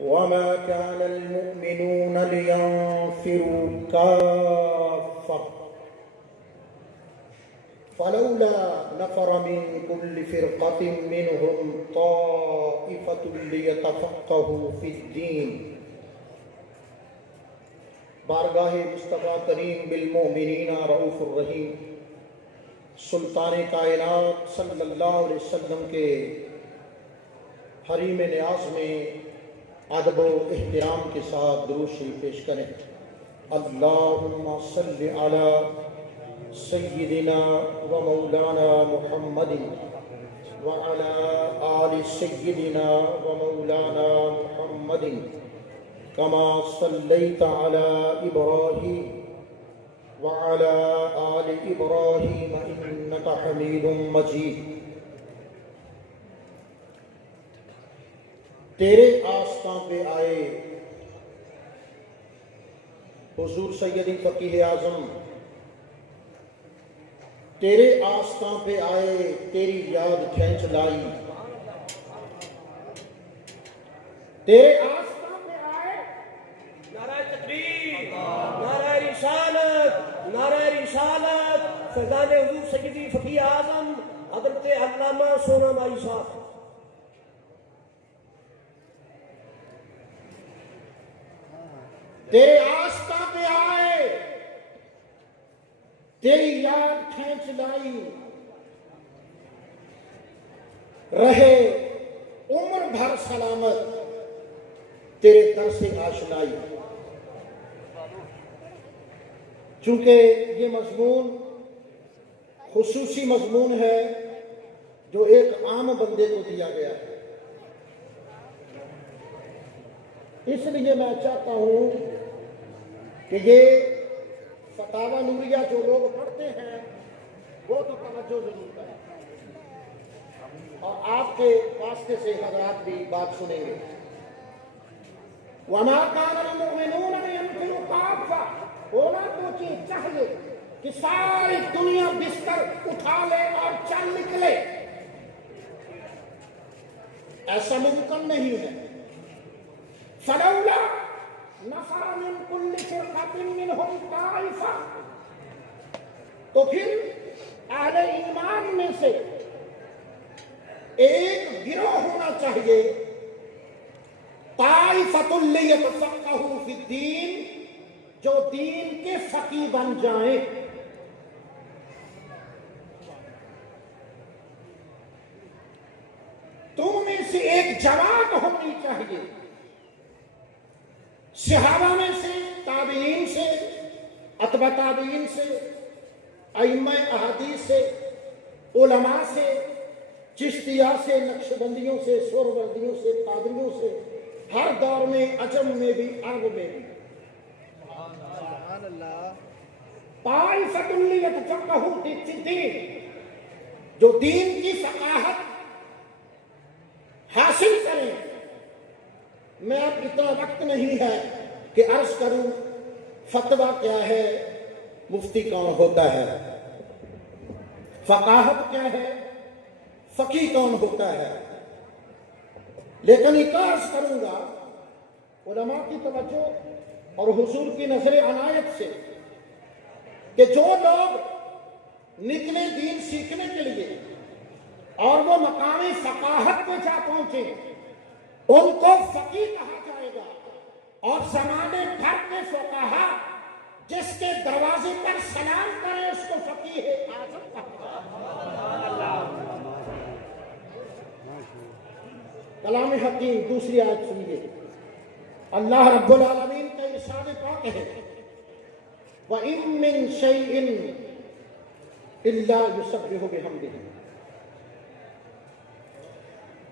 وما كان المؤمنون لينفروا كافة فلولا نفر من كل فرقة منهم طائفة ليتفقهوا في الدين بارگاہ مصطفیٰ کریم بالمؤمنین رؤوف الرحیم سلطان کائنات صلی اللہ علیہ وسلم کے حریم نیاز میں ادب و احترام کے ساتھ درود شریف پیش کریں۔ اللہم صلی علی سیدنا و مولانا محمد وعلی آل سیدنا و مولانا محمد کما صلیت علی ابراہیم وعلی آل ابراہیم انک حمید مجید۔ تیرے آستاں پہ آئے حضور سیدی فقیہ اعظم، تیرے آستاں پہ آئے تیری یاد کھینچ لائی، تیرے آستاں پہ آئے نعرہ تکبیر، نعرہ رسالت، نعرہ رسالت، فیضان حضور سیدی فقیہ اعظم حضرت علامہ سونا مائی صاحب۔ تیرے آستاں پہ آئے تیری یاد کھینچ لائی، رہے عمر بھر سلامت تیرے در سے آشنائی۔ چونکہ یہ مضمون خصوصی مضمون ہے جو ایک عام بندے کو دیا گیا ہے، اس لیے میں چاہتا ہوں کہ یہ فتاوی نوریہ جو لوگ پڑھتے ہیں وہ تو توجہ ضرور کریں اور آپ کے واسطے سے حضرات بھی بات سنیں گے۔ وَمَا كَانَ الْمُؤْمِنُونَ لِيَنْفِرُوا كَافَّةً، ہونا تو چاہیے کہ ساری دنیا بستر اٹھا لے اور چل نکلے، ایسا ممکن نہیں ہے۔ فلولا نفر من كل فرقة منهم طائفة، تو پھر اہل ایمان میں سے ایک گروہ ہونا چاہیے، طائفة لیتفقہوا فی الدین، جو دین کے فقیہ بن جائیں۔ تم میں سے ایک جماعت ہونی چاہیے، صحابہ میں سے، تابعین سے، اتباع تابعین سے، ائمہ احادیث سے، علماء سے، چشتیہ سے، نقشبندیوں سے، سہروردیوں سے، قادریوں سے، ہر دور میں، عجم میں بھی، عرب میں بھی۔ طائفۃ لیتفقہوا فی الدین، جو دین کی فقاہت حاصل کریں۔ میں اب اتنا وقت نہیں ہے کہ عرض کروں فتویٰ کیا ہے، مفتی کون ہوتا ہے، فقاہت کیا ہے، فقیہ کون ہوتا ہے، لیکن ایک عرض کروں گا علماء کی توجہ اور حضور کی نظر عنایت سے کہ جو لوگ نکلے دین سیکھنے کے لیے اور وہ مقامی فقاہت پہ جا پہنچے، ان کو فقیہ کہا جائے گا، اور زمانے بھر کے فقہا جس کے دروازے پر سلام کرے اس کو فقیہ اعظم کہا جائے۔ کلام حکیم دوسری آیت سنیے، اللہ رب العالمین کا ارشاد پاک ہے، وَإِن مِّن شَيْءٍ إِلَّا يُسَبِّحُ بِحَمْدِهِ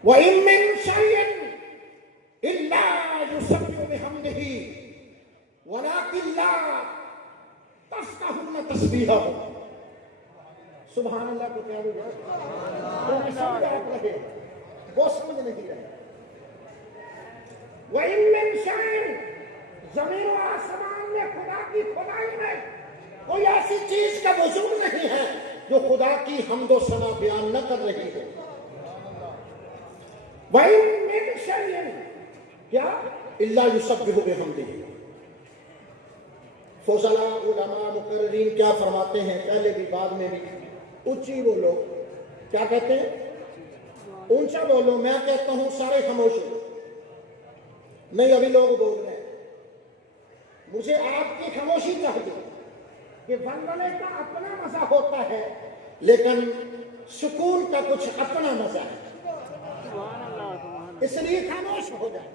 وَإِن مِّن شَيْءٍ إِلَّا يُسَبِّحُ بِحَمْدِهِ وَلَكِن لَا تَفْقَهُونَ تَسْبِيحَهُ۔ سبحان اللہ کو کیا ہو جائے، وہ سمجھ نہیں رہے۔ وَإِن مِّن شَيْءٍ، زمین و آسمان میں خدا کی خدائی میں کوئی ایسی چیز کا وجود نہیں ہے جو خدا کی حمد و ثنا بیان نہ کر رہی ہے۔ وَإِن مِّن شَيْءٍ، کیا الا یسبح بحمدہ. فضلاء علماء مقررین کیا فرماتے ہیں، پہلے بھی بعد میں بھی، اونچی بولو. کیا کہتے ہیں؟ اونچا بولو. میں کہتا ہوں سارے خاموش ہو. نہیں، ابھی لوگ بول رہے ہیں. مجھے آپ کی خاموشی چاہیے کہ بندنے کا اپنا مزہ ہوتا ہے لیکن سکون کا کچھ اپنا مزہ ہے. اس لیے خاموش ہو جائے.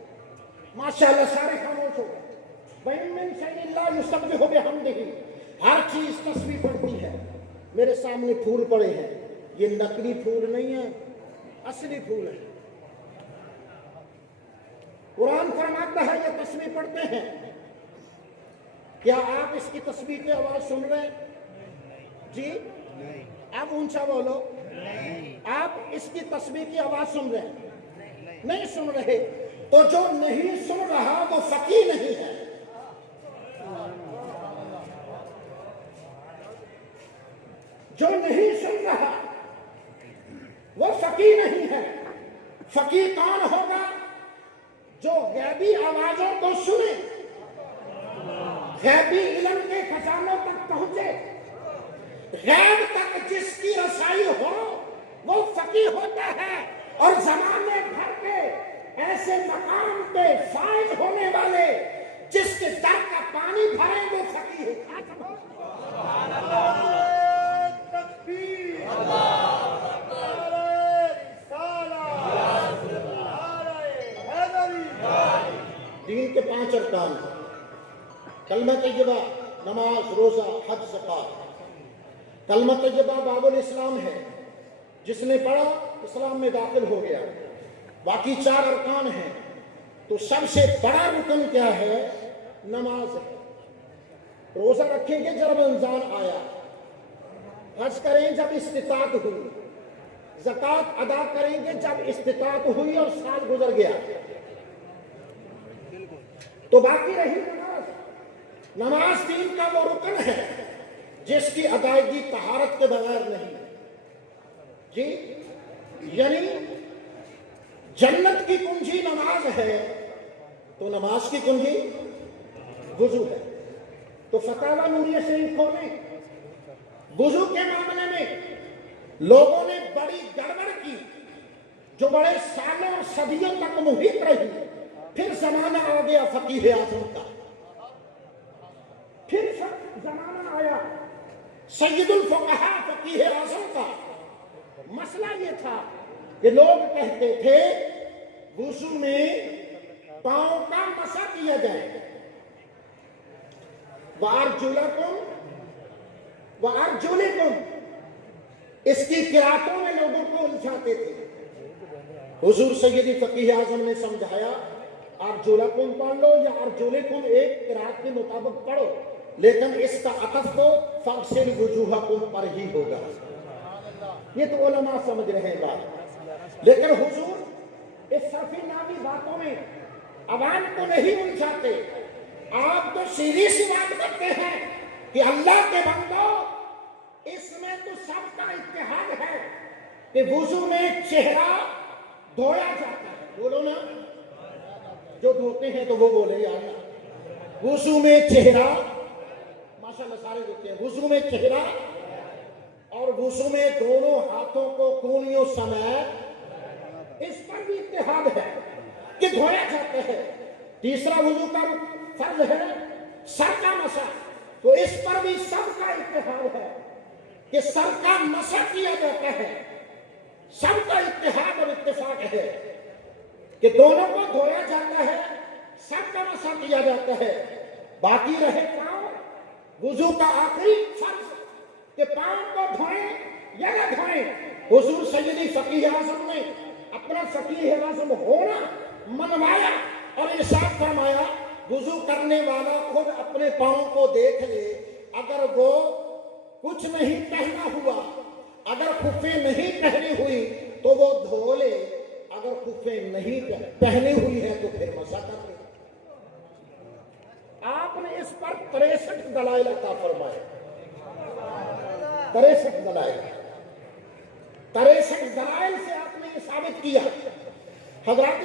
ماشاءاللہ سارے خاموش ہو گئے. وَإِن مِّن شَيْءٍ لَّا يُسَبِّحُ بِحَمْدِهِ. ہر چیز تسبیح پڑھتی ہے. میرے سامنے پھول پڑے ہیں، یہ نقلی پھول نہیں ہے، اصلی پھول ہے. قرآن فرماتا ہے یہ تسبیح پڑھتے ہیں. کیا آپ اس کی تسبیح کی آواز سن رہے ہیں؟ جی آپ اونچا بولو. آپ اس کی تسبیح کی آواز سن رہے ہیں؟ نہیں سن رہے. تو جو نہیں سن رہا وہ فقیہ نہیں ہے. جو نہیں سن رہا وہ فقیہ نہیں ہے. فقیہ کون ہوگا؟ جو غیبی آوازوں کو سنے، غیبی علم کے خزانوں تک پہنچے، غیب تک جس کی رسائی ہو وہ فقیہ ہوتا ہے. اور زمانے بھر کے ایسے مقام پہ فائز ہونے والے جس کے در کا پانی بھرے وہ فقیہ ہے. دین کے 5 ارکان ہیں: کلمہ طیبہ، نماز، روزہ، حج، زکوٰۃ. کلمہ طیبہ باب الاسلام ہے، جس نے پڑھا اسلام میں داخل ہو گیا. باقی 4 ارکان ہیں. تو سب سے بڑا رکن کیا ہے؟ نماز ہے. روزہ رکھیں گے جب رمضان آیا، حج کریں جب استطاعت ہوئی، زکوٰۃ ادا کریں گے جب استطاعت ہوئی اور سال گزر گیا. تو باقی رہی نماز. نماز دین کا وہ رکن ہے جس کی ادائیگی طہارت کے بغیر نہیں. جی یعنی جنت کی کنجی نماز ہے تو نماز کی کنجی وضو ہے. تو فتاوی نوریہ شریف کھولیں. وضو کے معاملے میں لوگوں نے بڑی گڑبڑ کی جو بڑے سالوں اور صدیوں تک محیط رہی. پھر زمانہ آ گیا فقیہ اعظم کا. پھر زمانہ آیا سید الفقہاء فقیہ اعظم کا. مسئلہ یہ تھا کہ لوگ کہتے تھے وضو میں پاؤں کا مسح کیا جائے. وَأَرْجُلَكُمْ وَأَرْجُلِكُمْ اس کی قراتوں میں لوگوں کو الجھاتے تھے. حضور سیدی فقیہ اعظم نے سمجھایا ارجلکم پڑھ لو یا ارجلکم ایک قرات کے مطابق پڑھو، لیکن اس کا عطف تو فاغسل وجوہکم پر ہی ہوگا. یہ تو علماء سمجھ رہے ہیں بات. لیکن حضور اس صرفی نامی باتوں میں عوام کو نہیں الجھاتے. آپ تو سیدھی سی بات کرتے ہیں کہ اللہ کے بندو اس میں تو سب کا اتحاد ہے کہ وضو میں چہرہ دھویا جاتا ہے. بولو نا، جو دھوتے ہیں تو وہ بولے یا اللہ. وضو میں چہرہ، ماشاءاللہ سارے دھوتے ہیں. وضو میں چہرہ اور وضو میں دونوں ہاتھوں کو کونیوں سمیت، اس پر بھی اتحاد ہے کہ دھویا جاتا ہے. تیسرا وضو کا فرض ہے سر کا مسح، تو اس پر بھی سب کا اتحاد ہے کہ سر کا مسح کیا جاتا ہے. سب کا اتحاد اور اتفاق ہے کہ دونوں کو دھویا جاتا ہے، سب کا مسح کیا جاتا ہے. باقی رہے پاؤں. وضو کا آخری فرض کہ پاؤں کو دھوئیں یا نہ دھوئیں. حضور سیدی فقیہ اعظم نے اپنا فقیہ اعظم ہونا منوایا اور ارشاد فرمایا وضو کرنے والا خود اپنے پاؤں کو دیکھ لے، اگر وہ کچھ نہیں پہنا ہوا، اگر خفیں نہیں پہنی ہوئی تو وہ دھو لے، اگر خفیں نہیں پہنی ہوئی ہے تو پھر مسح کر لے. آپ نے اس پر 63 دلائل عطا فرمائے. 63 دلائل. 63 دلائل سے آپ نے یہ ثابت کیا. حضرات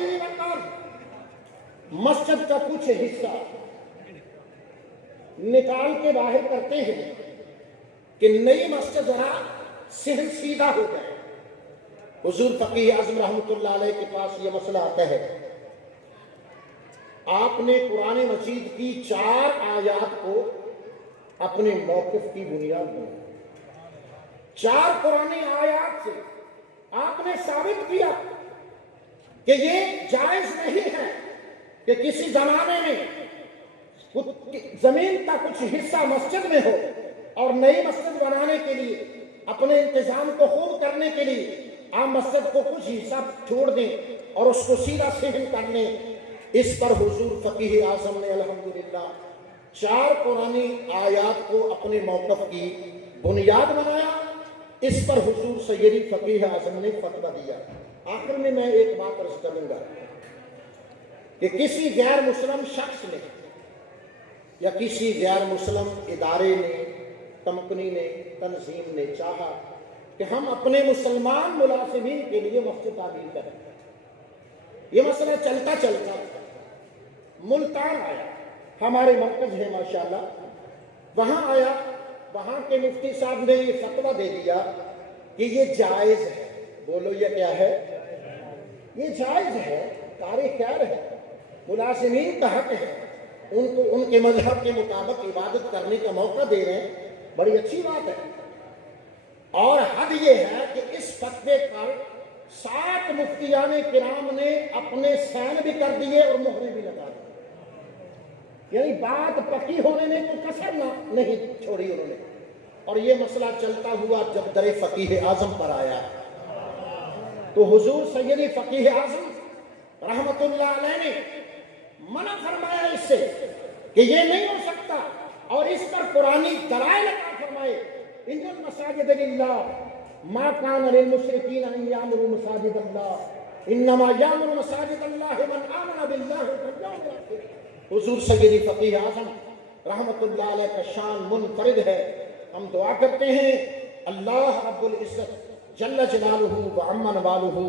مسجد کا کچھ حصہ نکال کے باہر کرتے ہیں کہ نئی مسجد ذرا صحیح سیدھا ہو جائے. حضور فقیہ اعظم رحمۃ اللہ علیہ کے پاس یہ مسئلہ آتا ہے. آپ نے قرآن مجید کی 4 آیات کو اپنے موقف کی بنیاد بنائی. 4 قرآن آیات سے آپ نے ثابت کیا کہ یہ جائز نہیں ہے کہ کسی زمانے میں زمین کا کچھ حصہ مسجد میں ہو اور نئی مسجد بنانے کے لیے اپنے انتظام کو خوب کرنے کے لیے آپ مسجد کو کچھ حصہ چھوڑ دیں اور اس کو سیدھا صحیح کر لیں. اس پر حضور فقیہ اعظم نے الحمدللہ 4 قرآن آیات کو اپنے موقف کی بنیاد بنایا. اس پر حضور سیدی فقیہ اعظم نے فتویٰ دیا. آخر میں ایک بات عرض کروں گا کہ کسی غیر مسلم شخص نے یا کسی غیر مسلم ادارے نے، کمپنی نے، تنظیم نے چاہا کہ ہم اپنے مسلمان ملازمین کے لیے مسجد تعمیر کریں. یہ مسئلہ چلتا چلتا ملتان آیا. ہمارے مرکز ہے ماشاءاللہ، وہاں آیا. وہاں کے مفتی صاحب نے یہ فتویٰ دے دیا کہ یہ جائز ہے. بولو یہ کیا ہے؟ یہ جائز ہے. کار خیر ہے، ملازمین کا حق ہے، ان کو ان کے مذہب کے مطابق عبادت کرنے کا موقع دے رہے ہیں، بڑی اچھی بات ہے. اور حد یہ ہے کہ اس فتوے پر 7 مفتیان کرام نے اپنے سین بھی کر دیے اور مہریں بھی لگا دی. یعنی بات پکی ہونے میں کوئی کسر نہیں چھوڑی انہوں نے. اور یہ مسئلہ چلتا ہوا جب در فقیہ اعظم پر آیا تو حضور سیدی فقیہ اعظم رحمت اللہ علیہ نے منع فرمایا اس سے کہ یہ نہیں ہو سکتا، اور اس پر قرآنی دلائل عطا فرمائے. ان المساجد للہ ما کان للمشرکین ان یعمروا مساجد اللہ انما یعمر مساجد اللہ من آمن باللہ والیوم الآخر. حضور سیدی فقیہ اعظم رحمت اللہ علیہ کا شان منفرد ہے. ہم دعا کرتے ہیں اللہ رب العزت جل جلالہ و عم نوالہ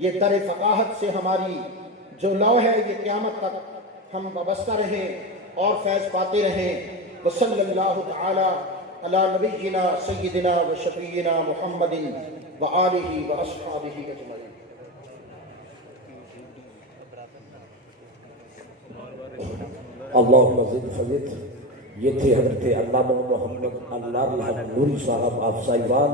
یہ در فقاہت سے ہماری جو لو ہے یہ قیامت تک ہم وابستہ رہیں اور فیض پاتے رہیں. وصلی اللہ تعالی علی نبینا سیدنا و شفیعنا محمد و آلہ و اصحابہ اجمعین. اللہم زد فزد. یہ تھے حضرت علامہ محمد اللہ نوری صاحب آف سائیوان.